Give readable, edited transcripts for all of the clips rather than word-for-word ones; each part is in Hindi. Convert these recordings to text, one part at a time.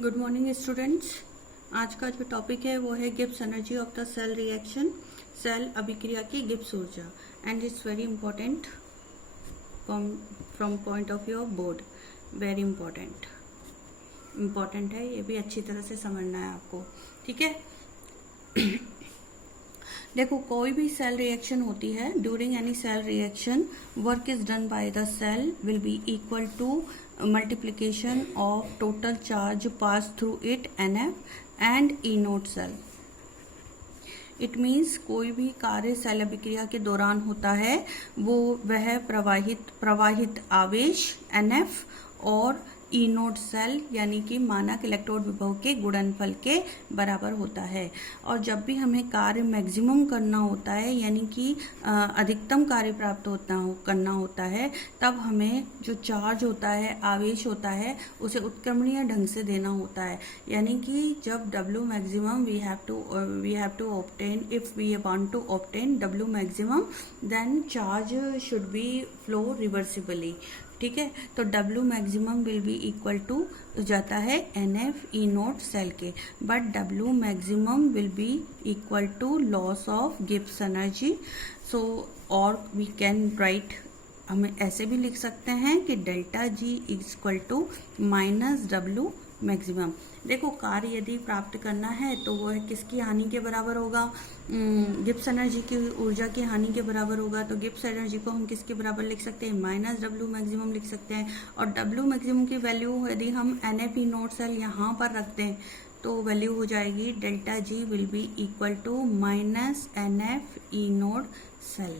Good morning students. आज का जो टॉपिक है वो है Gibbs energy of the cell reaction, cell अभिक्रिया की गिब्स ऊर्जा, and it's very important from point of view of board. Very important है, ये भी अच्छी तरह से समझना है आपको, ठीक है। देखो, कोई भी सेल रिएक्शन होती है, during any cell reaction work is done by the cell will be equal to multiplication of total charge passed through it NF and E naught cell. It means कोई भी कार्य सेल अभिक्रिया के दौरान होता है वो वह प्रवाहित आवेश NF और ई नोट सेल यानी कि मानक इलेक्ट्रोड विभव के गुणनफल के बराबर होता है। और जब भी हमें कार्य मैक्सिमम करना होता है यानी कि अधिकतम कार्य प्राप्त करना होता है, तब हमें जो चार्ज होता है, आवेश होता है, उसे उत्क्रमणीय ढंग से देना होता है। यानी कि जब W maximum we have to obtain, if we want to obtain W maximum then charge should be flow reversibly, ठीक है। तो W maximum will be equal to जाता है NF E नोट सेल के, but W maximum will be equal to loss of Gibbs energy. So और वी कैन राइट, हम ऐसे भी लिख सकते हैं कि delta G equal to minus W maximum. देखो, कार्य यदि प्राप्त करना है तो वह किसकी हानि के बराबर होगा? गिब्स एनर्जी की ऊर्जा की हानि के बराबर होगा। तो गिब्स एनर्जी को हम किसके बराबर लिख सकते हैं? माइनस W मैक्सिमम लिख सकते हैं। और W मैक्सिमम की वैल्यू यदि हम NF E नोट सेल यहाँ पर रखते हैं तो वैल्यू हो जाएगी delta G will be equal to minus NF E naught cell,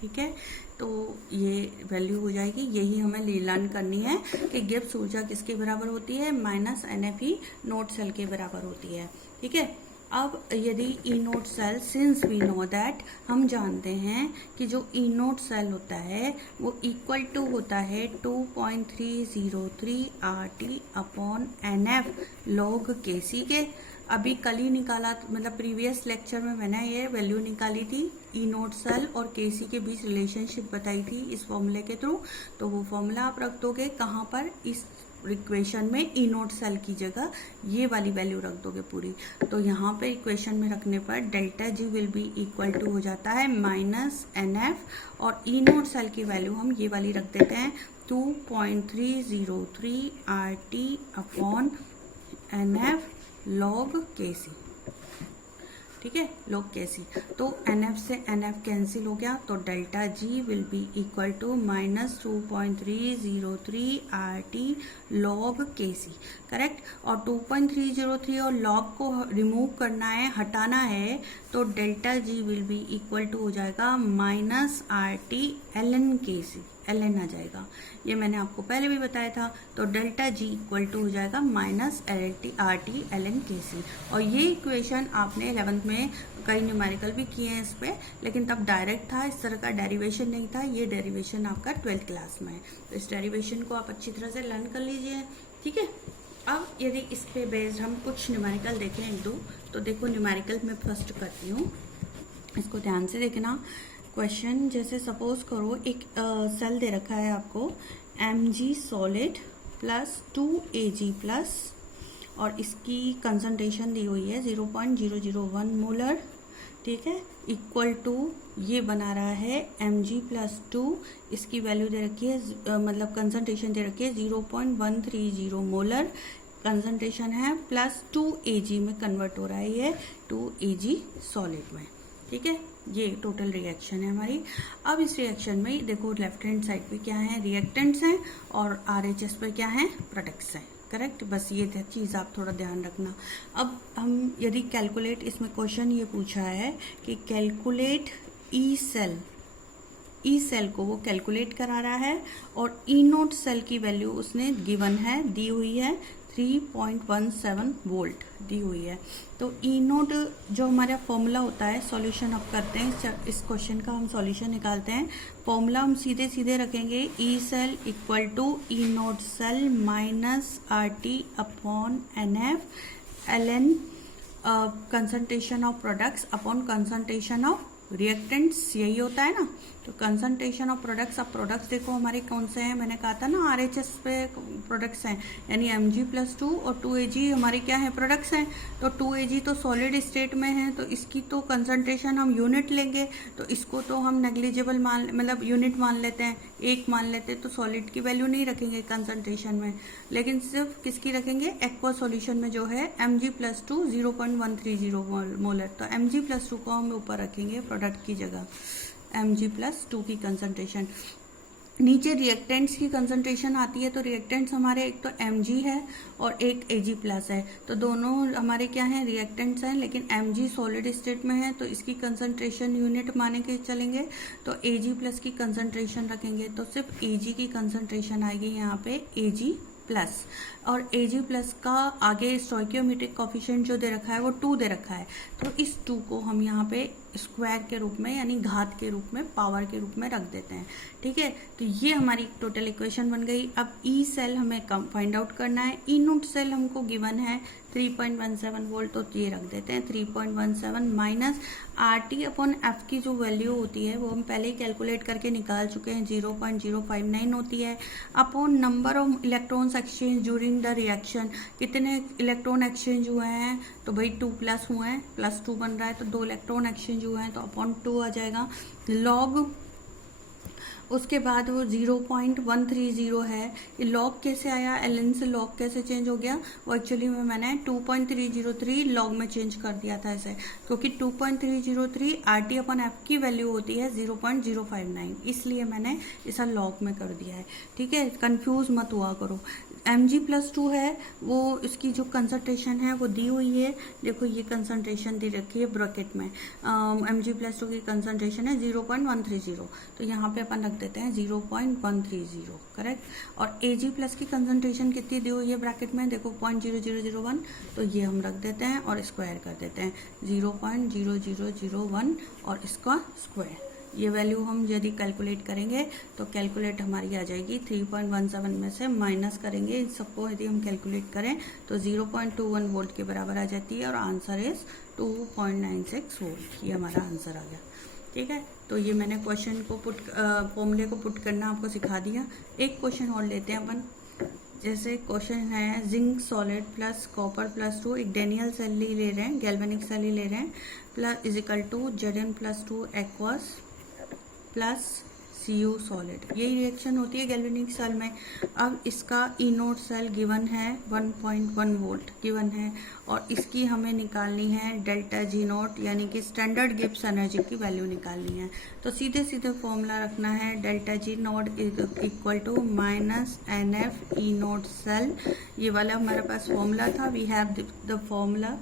ठीक है। तो ये वैल्यू हो जाएगी, यही हमें लर्न करनी है कि गिब्स ऊर्जा किसके बराबर होती है? Minus NF E naught cell के बराबर होती है, ठीक है। अब यदि E naught cell, since we know that, हम जानते हैं कि जो E नोट सेल होता है वो इक्वल टू होता है 2.303 RT upon NF log Kc के। अभी कल ही निकाला, मतलब प्रीवियस लेक्चर में मैंने ये वैल्यू निकाली थी, ई नोट सेल और केसी के बीच रिलेशनशिप बताई थी इस फॉर्मूले के थ्रू। तो वो फॉर्मूला आप रख दोगे कहाँ पर? इस इक्वेशन में ई नोट सेल की जगह ये वाली वैल्यू रख दोगे पूरी। तो यहाँ पे इक्वेशन में रखने पर delta G will be equal to हो जाता है माइनस NF, और ई नोट सेल की वैल्यू हम ये वाली रख देते हैं 2.303 RT upon NF log Kc, ठीक है, log Kc। तो NF से NF कैंसिल हो गया, तो delta G will be equal to minus 2.303 RT log Kc, correct. और 2.303 और log को रिमूव करना है, हटाना है, तो delta G will be equal to हो जाएगा minus RT ln Kc, ln आ जाएगा। ये मैंने आपको पहले भी बताया था। तो डेल्टा G इक्वल टू हो जाएगा माइनस RT ln Kc। और ये इक्वेशन आपने 11th में कई न्यूमेरिकल भी किए हैं इस पे, लेकिन तब डायरेक्ट था, इस तरह का डेरिवेशन नहीं था। ये डेरिवेशन आपका 12th क्लास में है, तो इस डेरिवेशन को आप अच्छी तरह से लर्न कर लीजिए, ठीक है। अब यदि इस पे बेस्ड हम कुछ न्यूमेरिकल देखें एक दो, तो देखो न्यूमेरिकल में फर्स्ट करती हूँ, इसको ध्यान से देखना। क्वेश्चन जैसे सपोज करो एक सेल दे रखा है आपको Mg solid plus 2Ag plus, और इसकी कंसंट्रेशन दी हुई है 0.001 मोलर, ठीक है, इक्वल टू ये बना रहा है Mg प्लस 2, इसकी वैल्यू दे रखी है, मतलब कंसंट्रेशन दे रखी है 0.130 मोलर कंसंट्रेशन है, प्लस 2Ag में कन्वर्ट हो रहा है ये 2Ag सॉलिड में, ठीक है। ये टोटल रिएक्शन है हमारी। अब इस रिएक्शन में देखो लेफ्ट हैंड साइड पे क्या है? रिएक्टेंट्स हैं, और RHS पे क्या है? प्रोडक्ट्स हैं, करेक्ट। बस ये चीज़ आप थोड़ा ध्यान रखना। अब हम यदि कैलकुलेट, इसमें क्वेश्चन ये पूछा है कि कैलकुलेट ई सेल को वो कैलकुलेट करा रहा है, और ई नोट सेल की वैल्यू उसने गिवन है, दी हुई है 3.17 वोल्ट दी हुई है। तो ई नोट जो हमारा फॉर्मूला होता है, सॉल्यूशन अब करते हैं इस क्वेश्चन का, हम सॉल्यूशन निकालते हैं। फॉर्मूला हम सीधे सीधे रखेंगे, E cell equal to E naught cell minus RT upon NF ln concentration of products upon concentration of reactants, यही होता है ना। तो कंसंट्रेशन ऑफ प्रोडक्ट्स, अब प्रोडक्ट्स देखो हमारे कौन से हैं, मैंने कहा था ना RHS पे प्रोडक्ट्स हैं, यानी Mg+2 और 2Ag हमारे क्या है, प्रोडक्ट्स हैं। तो 2Ag तो सॉलिड स्टेट में है, तो इसकी तो कंसंट्रेशन हम यूनिट लेंगे, तो इसको तो हम नेग्लिजिबल मतलब यूनिट मान लेते हैं, एक मान लेते हैं, तो सॉलिड की वैल्यू नहीं रखेंगे कंसंट्रेशन में, लेकिन सिर्फ किसकी रखेंगे, एक्वा सॉल्यूशन में जो है Mg+2 0.130 मोलर, तो Mg+2 को हम ऊपर रखेंगे प्रोडक्ट की जगह, Mg+2 की कंसंट्रेशन। नीचे रिएक्टेंट्स की कंसंट्रेशन आती है, तो रिएक्टेंट्स हमारे एक तो Mg है और एक Ag+ है, तो दोनों हमारे क्या हैं, रिएक्टेंट्स हैं, लेकिन Mg सॉलिड स्टेट में है, तो इसकी कंसंट्रेशन यूनिट माने के चलेंगे, तो Ag+ की कंसंट्रेशन रखेंगे, तो सिर्फ Ag की कंसंट्रेशन आएगी यहाँ पे Ag+, और Ag+ का आगे स्टोइकियोमेट्रिक कोफिशिएंट जो दे रखा है वो 2 दे रखा है, तो इस 2 को हम यहाँ पे स्क्वायर के रूप में, यानी घात के रूप में, पावर के रूप में रख देते हैं। ठीक है, तो ये हमारी टोटल इक्वेशन बन गई। अब ई सेल हमें फाइंड आउट करना है। ई नोट सेल हमको गिवन है 3.17 वोल्ट, तो ये रख देते हैं 3.17 माइनस RT/F की जो वैल्यू होती है वो हम पहले ही कैलकुलेट करके निकाल चुके हैं, 0.059 होती है, upon number of electrons exchange during the reaction, कितने इलेक्ट्रॉन एक्सचेंज हुए हैं, तो भाई 2+ हुए हैं, +2 बन रहा है, तो 2 इलेक्ट्रॉन एक्सचेंज हुए हैं, तो अपॉन 2 आ जाएगा, लॉग, उसके बाद वो 0.130 है। ये लॉग कैसे आया, ln से लॉग कैसे चेंज हो गया, वो एक्चुअली में मैंने 2.303 लॉग में चेंज कर दिया था ऐसे, क्योंकि 2.303 RT/F की वैल्यू होती है 0.059, इसलिए मैंने इसे लॉग में कर दिया है। ठीक है, कंफ्यूज मत हुआ करो। Mg+2 है, वो इसकी जो कंसंट्रेशन है वो दी हुई है, देखो ये कंसंट्रेशन दी रखी है ब्रैकेट में, Mg+2 की कंसंट्रेशन है 0.130, तो यहाँ पे अपन रख देते हैं 0.130, करेक्ट। और Ag+ की कंसंट्रेशन कितनी दी हुई है ब्रैकेट में, देखो 0.0001, तो ये हम रख देते हैं और स्क्वायर कर देते हैं 0.0001 और इसका स्क्वायर। ये वैल्यू हम यदि कैलकुलेट करेंगे तो कैलकुलेट हमारी आ जाएगी 3.17 में से माइनस करेंगे इन सबको, यदि हम कैलकुलेट करें तो 0.21 वोल्ट के बराबर आ जाती है, और आंसर इज 2.96 वोल्ट, ये हमारा आंसर आ गया। ठीक है, तो ये मैंने क्वेश्चन को फॉर्मूले को पुट करना आपको सिखा दिया। एक क्वेश्चन और लेते हैं अपन, जैसे क्वेश्चन है जिंक सॉलिड प्लस कॉपर +2, एक डेनियल सेल ही ले रहे हैं, गैल्वेनिक सेल ही ले रहे हैं, plus = Zn+2 aqueous plus Cu solid, यही रिएक्शन होती है गैल्वेनिक सेल में। अब इसका ई नोट सेल गिवन है 1.1 वोल्ट गिवन है, और इसकी हमें निकालनी है ΔG0, यानी कि स्टैंडर्ड गिब्स एनर्जी की वैल्यू निकालनी है। तो सीधे सीधे फॉर्मूला रखना है, ΔG0 = -NF ई नोट सेल, ये वाला हमारे पास फॉर्मूला था, वी हैव द फॉर्मूला,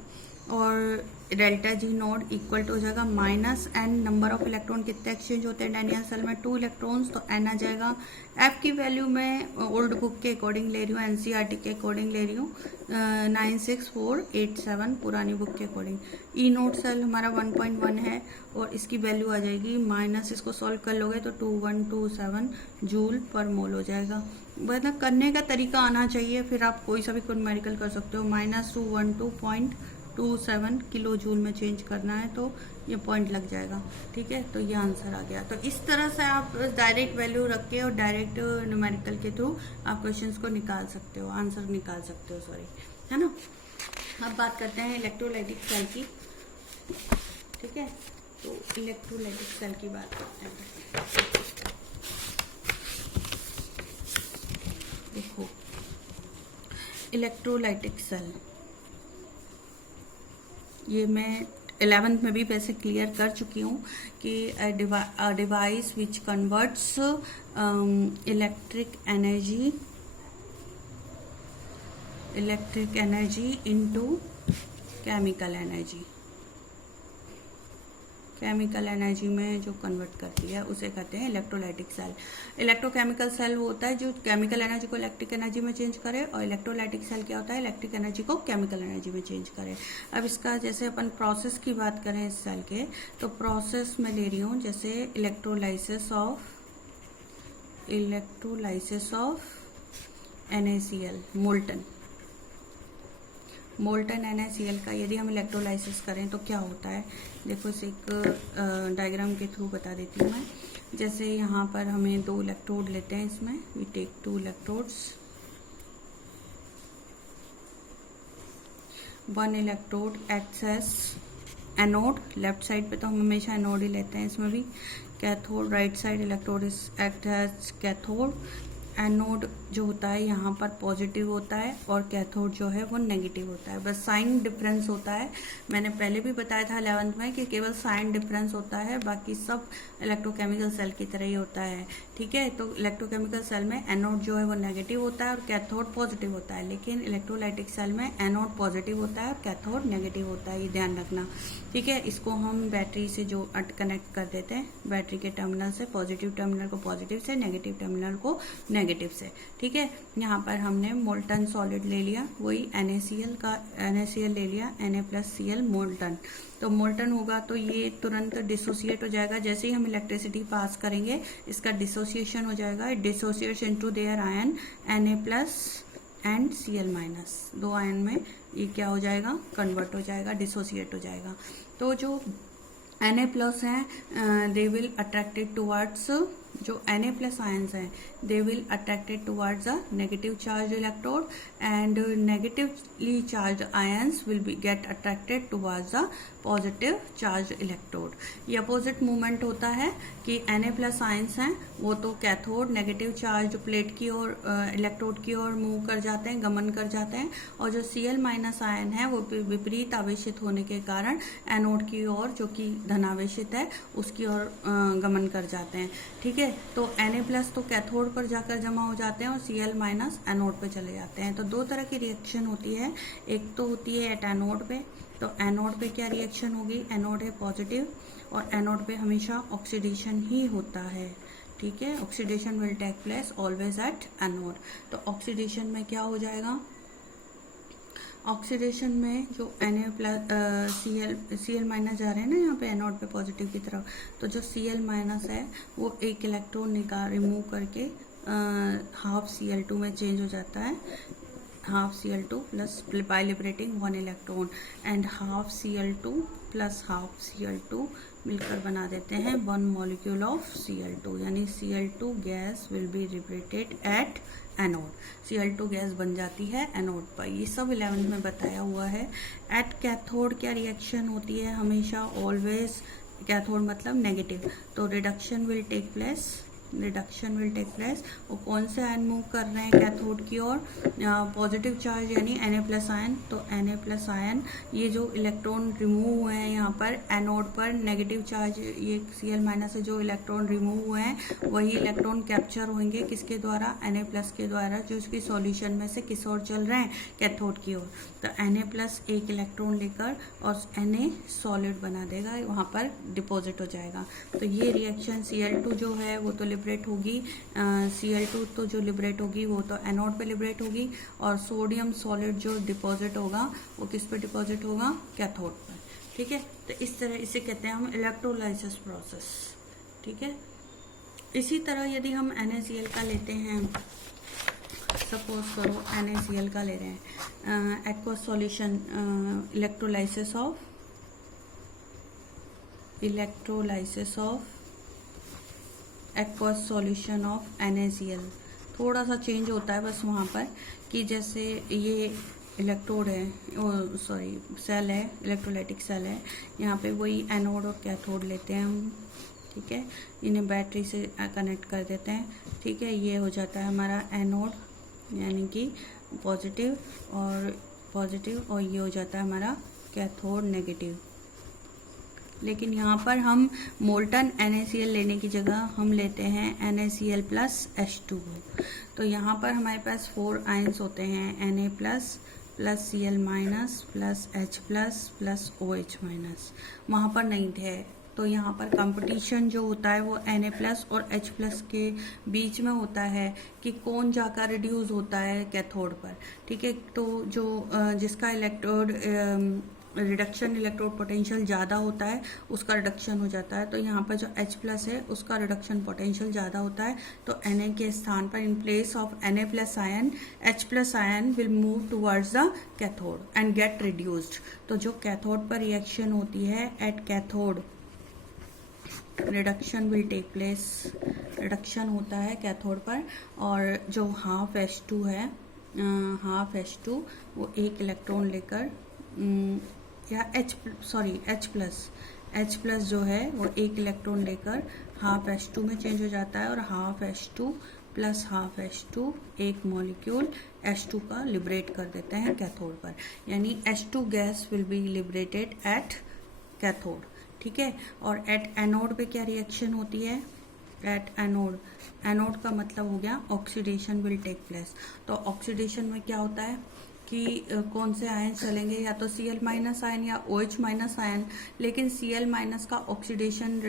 और ΔG0 इक्वल टू हो जाएगा -N, नंबर ऑफ इलेक्ट्रॉन कितने एक्सचेंज होते हैं डेनियल सेल में, 2 इलेक्ट्रॉन्स, तो N आ जाएगा। F की वैल्यू मैं ओल्ड बुक के अकॉर्डिंग ले रही हूँ, NCERT के अकॉर्डिंग ले रही हूँ, 96487 पुरानी बुक के अकॉर्डिंग। ई नोट सेल हमारा 1.1 है, और इसकी वैल्यू आ जाएगी माइनस, इसको सॉल्व कर लोगे तो 2127 जूल पर मोल हो जाएगा। मतलब करने का तरीका आना चाहिए, फिर आप कोई सा भी न्यूमेरिकल कर सकते हो। -212.27 किलो जूल में चेंज करना है, तो ये पॉइंट लग जाएगा। ठीक है, तो ये आंसर आ गया। तो इस तरह से आप डायरेक्ट वैल्यू रख के और डायरेक्ट न्यूमेरिकल के थ्रू आप क्वेश्चंस को निकाल सकते हो, आंसर निकाल सकते हो, सॉरी, है ना। अब बात करते हैं इलेक्ट्रोलाइटिक सेल की। ठीक है, तो इलेक्ट्रोलाइटिक सेल की बात करते हैं। देखो इलेक्ट्रोलाइटिक सेल, ये मैं 11th में भी वैसे क्लियर कर चुकी हूँ कि device which converts electric energy into chemical energy, chemical energy में जो कन्वर्ट करती है उसे कहते हैं इलेक्ट्रोलाइटिक सेल। इलेक्ट्रोकेमिकल सेल वो होता है जो केमिकल एनर्जी को इलेक्ट्रिक एनर्जी में चेंज करे, और इलेक्ट्रोलाइटिक सेल क्या होता है, इलेक्ट्रिक एनर्जी को केमिकल एनर्जी में चेंज करे। अब इसका जैसे अपन प्रोसेस की बात करें इस सेल के, तो प्रोसेस में ले रही हूँ जैसे electrolysis of NaCl, molten NaCl का यदि हम इलेक्ट्रोलाइसिस करें तो क्या होता है, देखो इसे एक डायग्राम के थ्रू बता देती हूँ मैं। जैसे यहाँ पर हमें 2 इलेक्ट्रोड लेते हैं, इसमें we take 2 electrodes, 1 electrode acts as anode, left side पे तो हम हमेशा एनोड ही लेते हैं, इसमें भी cathode, right side electrode is act as cathode. Anode जो होता है यहाँ पर पॉजिटिव होता है और कैथोड जो है वो नेगेटिव होता है, बस साइन डिफरेंस होता है। मैंने पहले भी बताया था 11th में कि केवल साइन डिफरेंस होता है, बाकी सब इलेक्ट्रोकेमिकल सेल की तरह ही होता है, ठीक है। तो इलेक्ट्रोकेमिकल सेल में एनोड जो है वो नेगेटिव होता है और कैथोड पॉजिटिव होता है, लेकिन इलेक्ट्रोलाइटिक सेल में एनोड पॉजिटिव होता है और कैथोड नेगेटिव होता है, ये ध्यान रखना, ठीक है। इसको हम बैटरी से जो कनेक्ट कर देते हैं, बैटरी के टर्मिनल से, पॉजिटिव टर्मिनल को पॉजिटिव से, नेगेटिव टर्मिनल को नेगेटिव से, ठीक है। यहाँ पर हमने मोल्टन सॉलिड ले लिया, वही NaCl ले लिया, Na+Cl मोल्टन। तो मोल्टन होगा तो ये तुरंत डिसोसिएट हो जाएगा, जैसे ही हम इलेक्ट्रिसिटी पास करेंगे इसका डिसोसिएशन हो जाएगा, it dissociates into their ion Na+ and Cl-, 2 ion में ये क्या हो जाएगा, कन्वर्ट हो जाएगा, डिसोसिएट हो जाएगा। तो जो Na+ हैं दे विल अट्रैक्टेड टुवर्ड्स, जो Na+ आयंस हैं they will attracted towards a negative charge electrode and negatively charge ions will be get attracted towards a positive charge electrode. ये अपोजिट मूवमेंट होता है कि Na+ आयंस हैं वो तो कैथोड नेगेटिव चार्ज प्लेट की ओर, इलेक्ट्रोड की ओर मूव कर जाते हैं, गमन कर जाते हैं, और जो Cl- आयन है वो विपरीत आवेशित होने के कारण एनोड की ओर, जो कि धनावेशित है, उसकी ओर गमन कर जाते हैं, ठीक है। तो Na+ तो कैथोड पर जाकर जमा हो जाते हैं और Cl- एनोड पे चले जाते हैं। तो 2 तरह की रिएक्शन होती है, एक तो होती है एट एनोड पे, तो एनोड पे क्या रिएक्शन होगी, एनोड है पॉजिटिव और एनोड पे हमेशा ऑक्सीडेशन ही होता है, ठीक है। Oxidation will take place always at anode. तो ऑक्सीडेशन में क्या हो जाएगा, ऑक्सीडेशन में जो Cl- जा रहे हैं ना यहाँ पे एनोड पे पॉजिटिव की तरफ, तो जो Cl- है वो एक इलेक्ट्रॉन रिमूव करके हाफ Cl2 में चेंज हो जाता है, half Cl2 plus by liberating 1 electron, and half Cl2 plus half Cl2 मिलकर बना देते हैं 1 मॉलिक्यूल ऑफ Cl2, यानी Cl2 gas will be liberated at anode, Cl2 gas बन जाती है एनोड पर। ये सब 11th में बताया हुआ है। एट कैथोड क्या रिएक्शन होती है, हमेशा ऑलवेज, कैथोड मतलब नेगेटिव, तो रिडक्शन विल टेक प्लेस, और कौन से आयन मूव कर रहे हैं कैथोड की ओर, पॉजिटिव चार्ज यानी Na+ आयन। तो Na+ आयन, ये जो इलेक्ट्रॉन रिमूव हुए हैं यहाँ पर एनोड पर, नेगेटिव चार्ज ये Cl- से जो इलेक्ट्रॉन रिमूव हुए हैं वही इलेक्ट्रॉन कैप्चर होंगे किसके द्वारा, Na+ के द्वारा, जो इसकी सॉल्यूशन में से किस ओर चल रहे हैं, कैथोड की ओर। तो Na+ एक इलेक्ट्रॉन लेकर और Na सॉलिड बना देगा, वहाँ पर डिपॉजिट हो जाएगा। तो ये रिएक्शन Cl2 जो है वो तो लिबरेट होगी, Cl2 तो जो लिबरेट होगी वो तो एनोड पे लिबरेट होगी, और सोडियम सॉलिड जो डिपॉजिट होगा वो किस पे डिपॉजिट होगा, कैथोड पर, ठीक है। तो इस तरह इसे कहते हैं हम इलेक्ट्रोलाइसिस प्रोसेस, ठीक है। इसी तरह यदि हम NaCl का लेते हैं, सपोज करो NaCl का ले रहे हैं, aqueous solution, electrolysis of aqueous solution of NaCl, थोड़ा सा चेंज होता है बस वहाँ पर, कि जैसे ये इलेक्ट्रोड है, सेल है, इलेक्ट्रोलाइटिक सेल है, यहाँ पे वही एनोड और कैथोड लेते हैं हम, ठीक है। इन्हें बैटरी से कनेक्ट कर देते हैं, ठीक है। ये हो जाता है हमारा एनोड यानी कि पॉजिटिव, और ये हो जाता है हमारा कैथोड नेगेटिव। लेकिन यहाँ पर हम मोल्टन NaCl लेने की जगह हम लेते हैं NaCl + H2O। तो यहाँ पर हमारे पास 4 आयंस होते हैं, Na+ plus Cl- plus H+ plus OH-, वहाँ पर नहीं थे। तो यहाँ पर कंपटीशन जो होता है वो Na+ और H+ के बीच में होता है कि कौन जाकर रिड्यूस होता है कैथोड पर, ठीक है। तो जो जिसका इलेक्ट्रोड रिडक्शन इलेक्ट्रोड पोटेंशियल ज़्यादा होता है उसका रिडक्शन हो जाता है। तो यहाँ पर जो H+ है उसका रिडक्शन पोटेंशियल ज़्यादा होता है, तो Na के स्थान पर in place of Na+ ion H+ ion will move towards the cathode and get reduced. तो जो कैथोड पर रिएक्शन होती है at cathode, reduction will take place, reduction होता है कैथोड पर, और जो हाफ H2 है, हाफ H2 वो एक इलेक्ट्रॉन लेकर या H प्लस जो है वो एक इलेक्ट्रॉन लेकर हाफ H2 में चेंज हो जाता है, और half H2 plus half H2 एक मॉलिक्यूल H2 का लिबरेट कर देते हैं कैथोड पर, यानी H2 gas will be liberated at cathode, ठीक है। और एट एनोड पे क्या रिएक्शन होती है? एट एनोड, एनोड का मतलब हो गया ऑक्सीडेशन विल टेक प्लेस। तो ऑक्सीडेशन में क्या होता है कि कौन से आयन चलेंगे, या तो Cl माइनस आयन या OH माइनस आयन, लेकिन Cl माइनस का ऑक्सीडेशन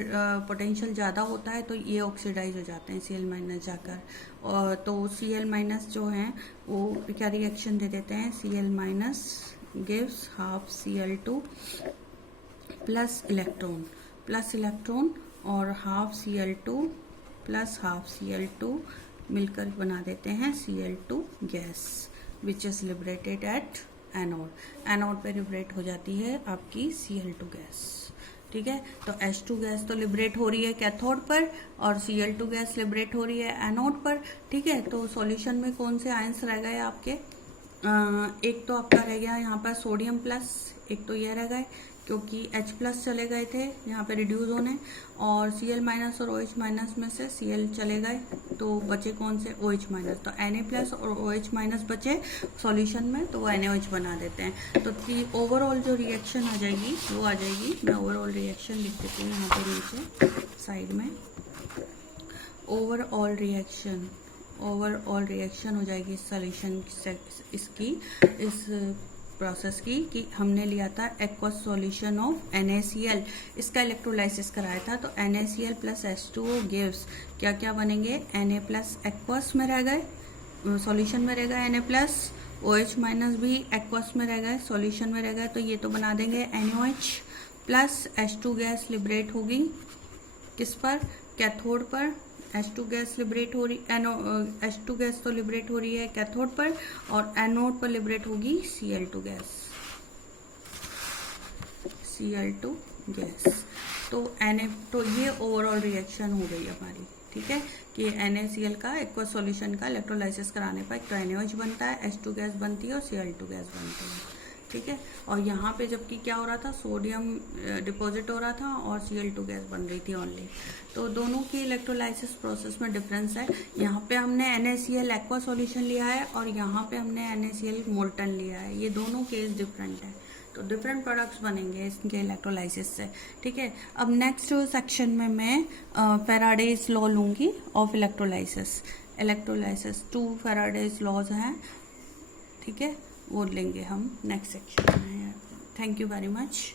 पोटेंशियल ज़्यादा होता है, तो ये ऑक्सीडाइज हो जाते हैं Cl माइनस जाकर, और तो Cl माइनस जो हैं वो क्या रिएक्शन दे देते हैं, Cl minus gives half Cl2 plus electron और half Cl2 plus half Cl2 मिलकर बना देते हैं Cl2 gas which is liberated at anode. Anode पे लिबरेट हो जाती है आपकी Cl2 गैस, ठीक है। तो H2 गैस तो लिबरेट हो रही है कैथोड पर, और Cl2 गैस लिबरेट हो रही है एनोड पर, ठीक है। तो सॉल्यूशन में कौन से आयंस रह गए आपके? एक तो आपका रह गया यहाँ पर सोडियम प्लस, एक तो ये रह गए क्योंकि H प्लस चले गए थे यहाँ पे रिड्यूस होने, और Cl माइनस और OH माइनस में से Cl चले गए, तो बचे कौन से? OH minus. तो Na प्लस और OH माइनस बचे सॉल्यूशन में, तो वो NaOH बना देते हैं। तो ओवरऑल जो रिएक्शन आ जाएगी वो आ जाएगी, मैं ओवरऑल रिएक्शन लिख देती हूँ यहाँ पे नीचे साइड में। ओवरऑल रिएक्शन हो जाएगी सॉल्यूशन इसकी, इस प्रोसेस की, कि हमने लिया था एक्वस सॉल्यूशन ऑफ NaCl, इसका इलेक्ट्रोलाइसिस कराया था। तो NaCl प्लस H2O गिव्स क्या क्या बनेंगे? Na प्लस एक्वस में रह गए, सॉल्यूशन में रह गए, Na प्लस OH माइनस भी एक्वस में रह गए, सॉल्यूशन में रह गए, तो ये तो बना देंगे NaOH plus H2 gas liberate होगी किस पर? कैथोड पर। H2 गैस लिबरेट हो रही, H2 गैस तो लिबरेट हो रही है कैथोड पर, और एनोड पर लिबरेट होगी Cl2 गैस। तो ये ओवरऑल रिएक्शन हो गई हमारी, ठीक है, कि NaCl का एक्वस सॉल्यूशन का इलेक्ट्रोलाइसिस कराने पर एक तो NaOH बनता है, H2 गैस बनती है और Cl2 गैस बनती है, ठीक है। और यहाँ पे जबकि क्या हो रहा था, सोडियम डिपॉजिट हो रहा था और Cl2 गैस बन रही थी ओनली। तो दोनों की इलेक्ट्रोलाइसिस प्रोसेस में डिफरेंस है। यहाँ पे हमने NaCl एक्वा सॉल्यूशन लिया है और यहाँ पे हमने NaCl मोल्टन लिया है, ये दोनों केस डिफरेंट है, तो डिफरेंट प्रोडक्ट्स बनेंगे इसके इलेक्ट्रोलाइसिस से, ठीक है। अब नेक्स्ट सेक्शन में मैं फैराडेज लॉ लूँगी ऑफ इलेक्ट्रोलाइसिस। 2 फैराडेज लॉज हैं, ठीक है, वो लेंगे हम नेक्स्ट सेक्शन में। Thank you very much.